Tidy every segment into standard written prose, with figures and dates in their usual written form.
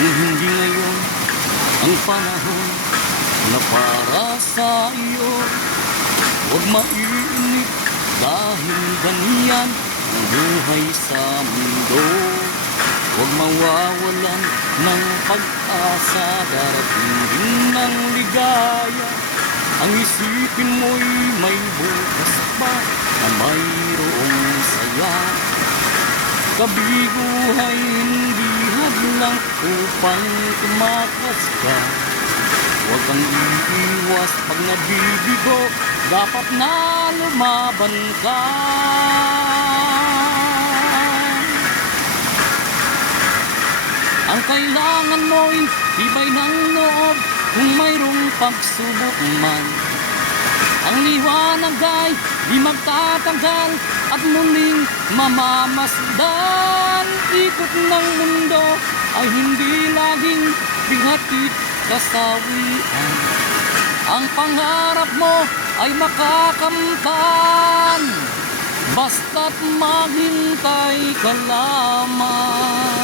Kung hindi ngayon ang panahon na para sa iyo, huwag mainip dahil ganyan ang buhay sa mundo. Huwag mawawalan ng pag-asa, darating din ng ligaya. Ang isipin mo'y may bukas pa na mayroong saya. Kabiguhay hindi hadlang upang tumakas ka. Huwag kang iiwas pag nabibigo, dapat na lumaban ka. Ang kailangan mo'y tibay ng loob kung mayroong pagsubok man. Ang liwanag ay di magtatagal at muling mamamasdan. Ikot ng mundo ay hindi laging bihatid kasawian. Ang pangarap mo ay makakamtan, basta't maghintay ka lamang.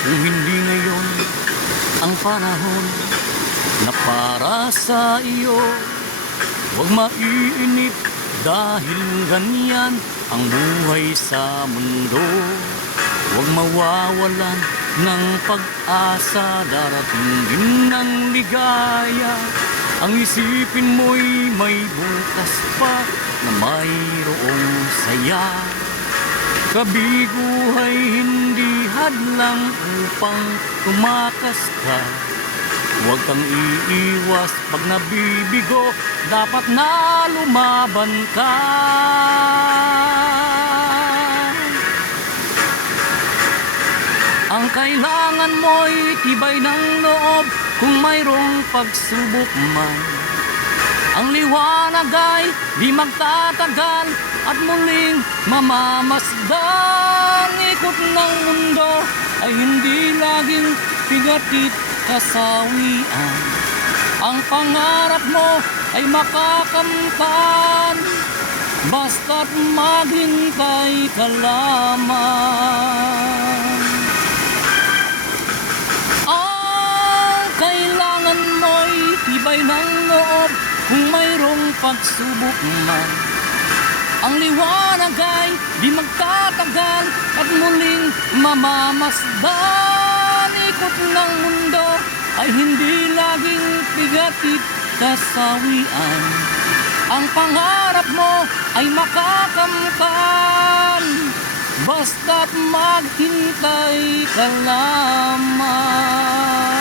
Kung hindi ngayon ang panahon na para sa iyo, huwag maiinip dahil ganyan ang buhay sa mundo. Huwag mawawalan ng pag-asa, darating din ng ligaya. Ang isipin mo'y may bukas pa na mayroong saya. Kabiguhay hindi hadlang upang tumakas ka. Huwag kang iiwas pag nabibigo, dapat na lumaban ka. Ang kailangan mo'y tibay ng loob kung mayroong pagsubok man. Ang liwanag ay di magtatagal at muling mamamasdan. Ikot ng mundo ay hindi laging pigatit kasawian. Ang pangarap mo ay makakamtan, basta't maghintay ka lamang. Ang kailangan mo'y tibay ng loob kung mayroong pagsubok man. Ang liwanag ay di magtatagal at muling mamamasdan. Ikot ng mundo ay hindi laging pigatit kasawian. Ang pangarap mo ay makakamtan, basta't maghintay ka lamang.